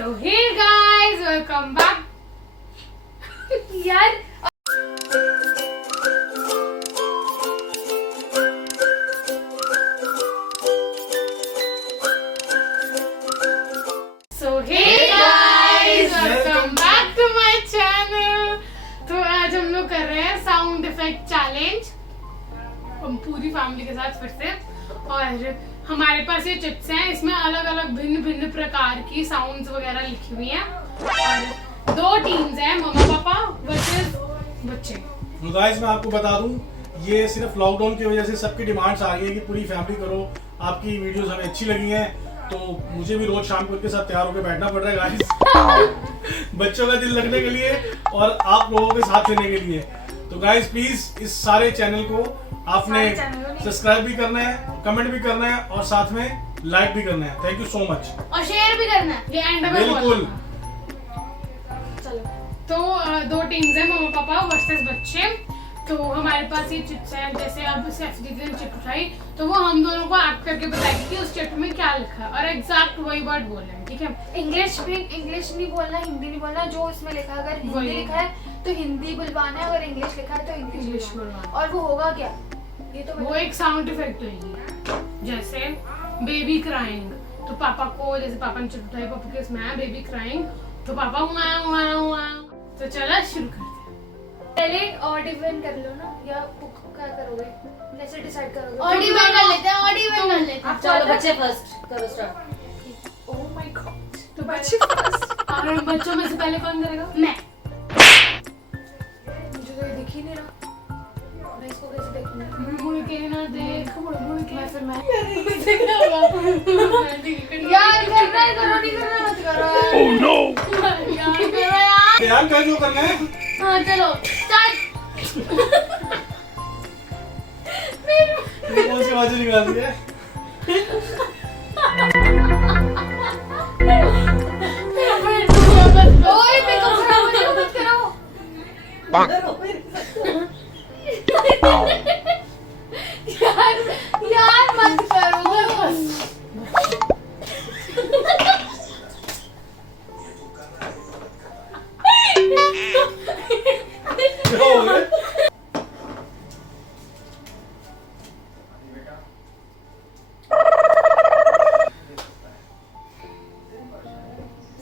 So hey guys, welcome back. यार So hey guys, welcome back to my channel. तो आज हम लोग कर रहे हैं साउंड इफेक्ट चैलेंज, हम पूरी फैमिली के साथ फिर से। और हमारे पास ये चिप्स हैं, इसमें अलग अलग भिन्न भिन्न प्रकार की साउंड्स वगैरह लिखी हुई हैं। और दो टीम्स हैं, मम्मा पापा वर्सेस बच्चे। तो गाइस मैं आपको बता दूं, ये सिर्फ लॉकडाउन की वजह से सबकी डिमांड्स आ गई है कि पूरी फैमिली करो, आपकी वीडियोस हमें अच्छी लगी हैं, तो मुझे भी रोज शाम को उनके साथ तैयार होकर बैठना पड़ रहा है गाइस बच्चों का दिल लगने के लिए और आप लोगों के साथ रहने के लिए। तो गाइस प्लीज इस सारे चैनल को आपने सब्सक्राइब भी करना है, कमेंट भी करना है और साथ में लाइक भी करना है। थैंक यू सो मच और शेयर भी करना है, ये एंड में बिल्कुल। चलो तो दो टीम्स हैं, मम्मा पापा वर्सेस बच्चे। तो हमारे पास ये चिप्स हैं, जैसे अब सैफ दीदी ने चिप उठाई तो वो हम दोनों को एक्ट करके बताएगी कि उस चिप में क्या लिखा है और एग्जैक्ट वही वर्ड बोल रहे हैं, ठीक है। इंग्लिश नहीं बोलना, हिंदी नहीं बोलना, जो इसमें लिखा है। अगर हिंदी लिखा है तो हिंदी बुलवाना है, अगर इंग्लिश लिखा है तो इंग्लिश बुलवाना। और वो होगा क्या, ये तो वो एक साउंड इफेक्ट होगी, जैसे बेबी क्राइंग। तो पापा को, जैसे पापा ने चिप उठाई, पापा के इसमें है बेबी क्राइंग, तो पापा हुआ। तो चलो शुरू करते हैं। पहले ऑडिवन कर लो ना, या बुक क्या करोगे, कैसे डिसाइड करोगे? ऑडिवन कर लेते हैं। चलो बच्चे फर्स्ट करो स्टार्ट। ओह माय गॉड, तो बच्चे फर्स्ट। और बच्चों में से पहले कौन करेगा? मैं। मुझे तो ये दिख ही नहीं रहा, मैं इसको कैसे देखूंगा? मुड़ के ना देख, मुड़ के। मैं फिर मैं यार यार करना है, करो, नहीं करना मत करो। ओह नो यार करो यार। यार क्या जो करना है। हाँ चलो स्टार्ट। ये कौन सी आवाज निकाल रही है? ओए मेकअप खराब हो जाएगा, मत कराओ। यार मत करो। क्या हो गया?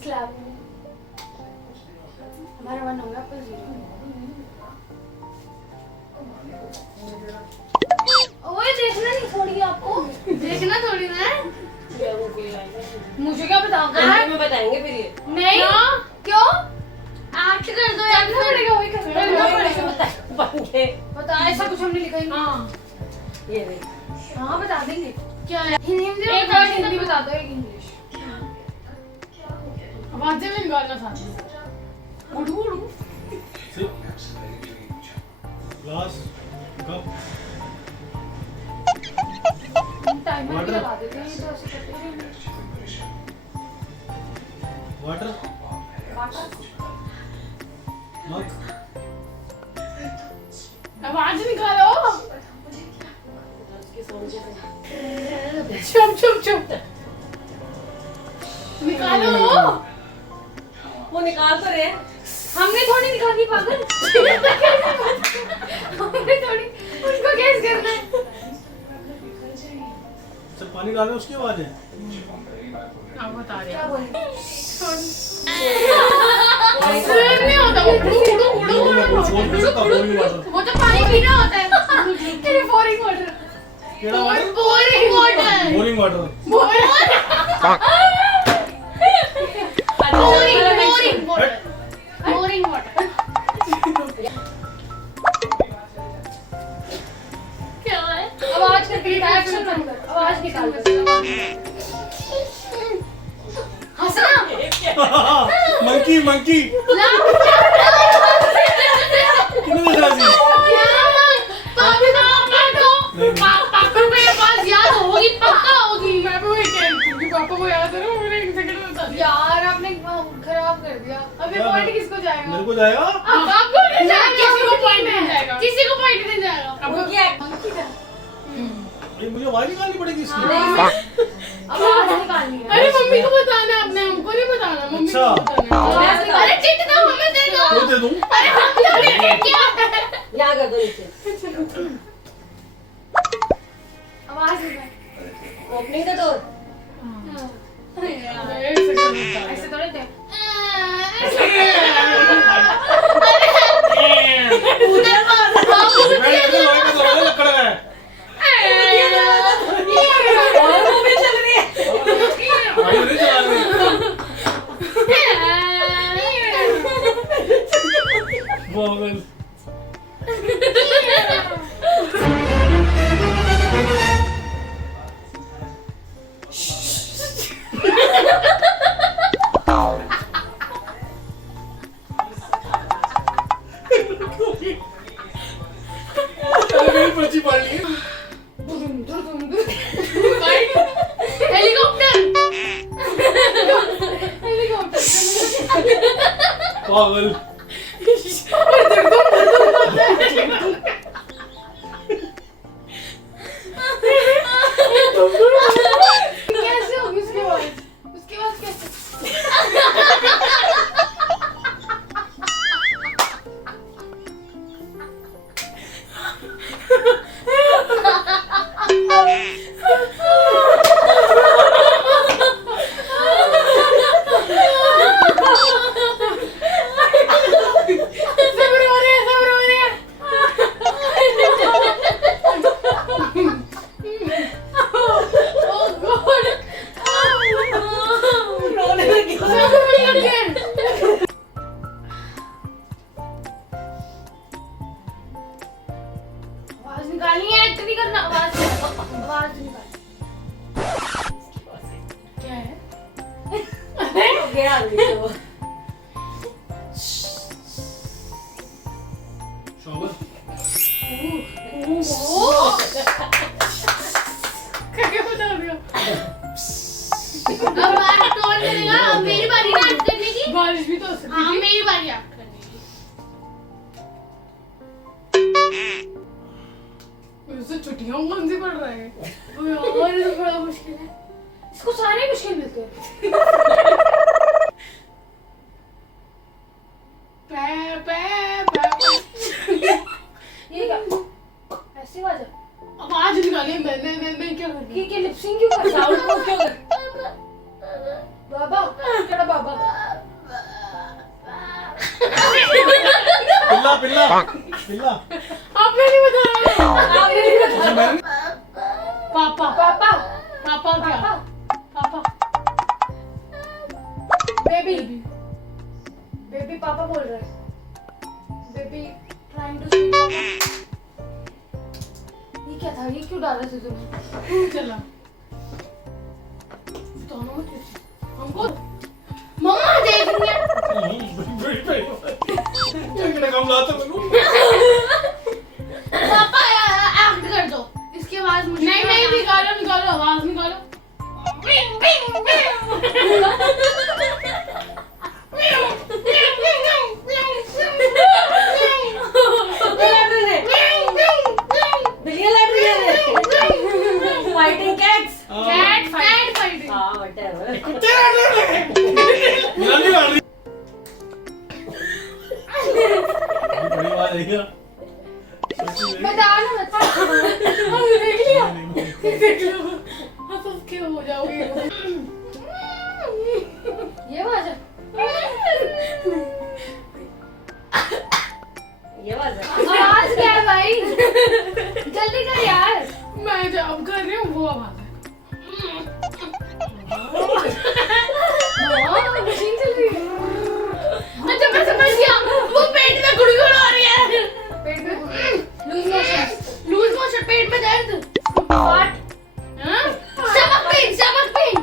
स्लैब हमारा 1 होगा, पर 0। ओए देखना नहीं छोड़ी आपको, देखना थोड़ी ना है। मुझे क्या बताओगे? में बताएंगे फिर ये। नहीं क्यों? एक्ट कर दो यार। करना पड़ेगा, वही करना पड़ेगा। बनेंगे। बता, ऐसा कुछ हमने लिखा ही नहीं। हाँ ये देख। हाँ बता देंगे। क्या है? हिंदी में बता, हिंदी बता दो, एक इंग्लिश। आवाजें में निकालना साथ में। उड़ू उड़ू। ग्लास कप हम टाइमर भी वाटर। लगा देते हैं, तो ऐसे करते रहेंगे। वाटर मग आवाज निकालो। उसकी सोच चुप निकालो। वो निकाल तो रहे। हमने थोड़ी निकाली पागल। हमने थोड़ी, उनको कैसे करना है? सब पानी डाल रहे उसकी आवाज है। आप बता रहे क्या बोले? नहीं होता। वो तो पानी पीना होता है। तेरे बोरिंग वाटर। केड़ा water? Boring water. Boring water. Boring water. क्या है? आवाज करके रिएक्शन बंद कर, आवाज निकाल कर। हंसना। मंकी मंकी कितने देर राजी? पापा को मेरे पास याद होगी, पक्का होगी। मैं भी वही कह रही थी, पापा को याद है ना, मैंने एक सेकंड में बता दिया। यार आपने खराब कर दिया। अब ये पॉइंट किसको जाएगा? मेरे को जाएगा। आपको नहीं जाएगा, किसी को पॉइंट नहीं जाएगा, किसी को पॉइंट नहीं जाएगा। अब क्या? ये मुझे आवाज निकालनी पड़ेगी इसकी। आवाज निकालनी है। अरे मम्मी को बताना है, अपने हमको नहीं बताना। मम्मी अच्छा अरे चिट दो, हमें दे दो। तो दे दूं? अरे हम तो क्या यहाँ कर दो नीचे। आवाज नहीं है। ओपनिंग का तो ऐसे थोड़े थे। उधर मैं इधर लोहे का दरवाजा लग खड़ा है। और मूवी चल रही है। भाई नहीं चला रही। पागल। मेरी पर्ची पढ़ ली। पागल। कैसे होगी उसके बाद? उसके बाद कैसे? रोने लगी। आवाज निकालनी है, एक्ट नहीं करना। आवाज निकाल। क्या है? गया नीचे वो। शॉवर। क्या बता रही हो? अब एक्ट कौन करेगा? अब मेरी बारी ना एक्ट करने की। बारिश भी तो हो सकती हाँ, थी। मेरी बारी एक्ट करने की। इससे छुट्टियां कौन सी पड़ रहा है? और ये तो बड़ा मुश्किल है। इसको सारे मुश्किल मिलते हैं। पै पै पै। ये क्या? ऐसी आवाज है? आवाज निकालिए। मैं क्या कर रही ये लिपसिंग क्यों कर? साउंड प्रूफ क्यों कर? बाबा, केड़ा बाबा? पिल्ला पिल्ला पिल्ला। आपने नहीं बताया। आपने नहीं बताया। अच्छा मैंने पापा पापा, पापा क्या? पापा, पापा बेबी, बेबी पापा बोल रहे हैं। बेबी ट्राइंग टू स्पीक पापा। ये क्या था? ये क्यों डाला था तुमने? चला दोनों में कैसे? हमको मम्मा देख रही है। बड़ी बड़ी कम लाता मैंने। पापा एक्ट कर दो। इसकी आवाज मुझे नहीं निकालो निकालो आवाज निकालो। बिल्लियाँ लड़ रही हैं। Fighting cats. Cat fighting. हाँ whatever। कुत्ते लड़ रहे हैं। मेरा नहीं लड़ रही। बड़ी आवाज आई क्या? बता ना मत। देख लिया देख लो। आप उसके हो जाओगे। ये आवाज है। ये आवाज है। आवाज क्या है भाई? जल्दी कर यार। मैं जो अब कर रही हूँ वो आवाज है। मशीन चल रही है। अच्छा मैं समझ गया। वो पेट में गुड़गुड़ हो रही है। पेट में लूज मोशन, पेट में दर्द, फाट, हाँ? Stomach pain, stomach pain.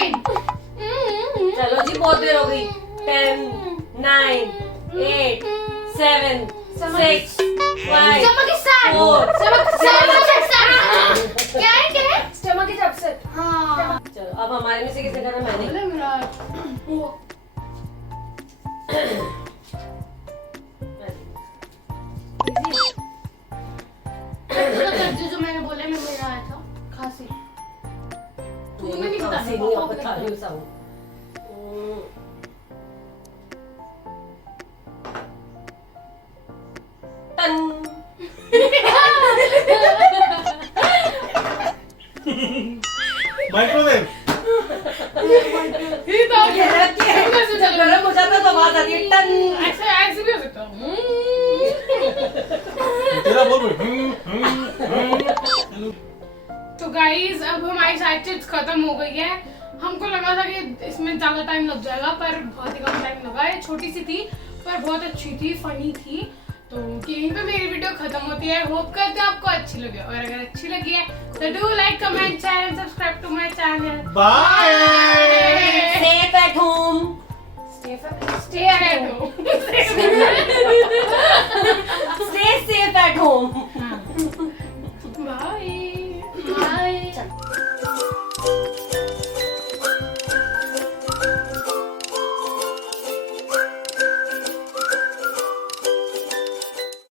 Pain. चलो जी बहुत देर हो गई। 10, 9, 8, 7, 6, 5, stomach is sad. 4। Stomach is sad. क्या है? Stomach is upset. हाँ। चलो अब हमारे में से किसने करना? मैंने। बोले मेरा जो मैंने बोला में मेरा आया था खांसी। तुम्हें नहीं बता खांसी नहीं, अब बता रही हूँ सब। टन। माइक्रोवेव। ये तो ये रखी है। जब गर्म हो जाता है तो आवाज आती है टन। ऐसे भी हो सकता है। तेरा बोल तो गाइस अब हमारी साइड चिप्स खत्म हो गई है। हमको लगा था कि इसमें ज्यादा टाइम लग जाएगा पर बहुत ही कम टाइम लगा। ये छोटी सी थी पर बहुत अच्छी थी, फनी थी। तो यहीं पे मेरी वीडियो खत्म होती है। होप करते हैं आपको अच्छी लगे और अगर अच्छी लगी है तो do like comment channel subscribe to my channel. Bye. Safe at home. Stay at home. Stay safe at home.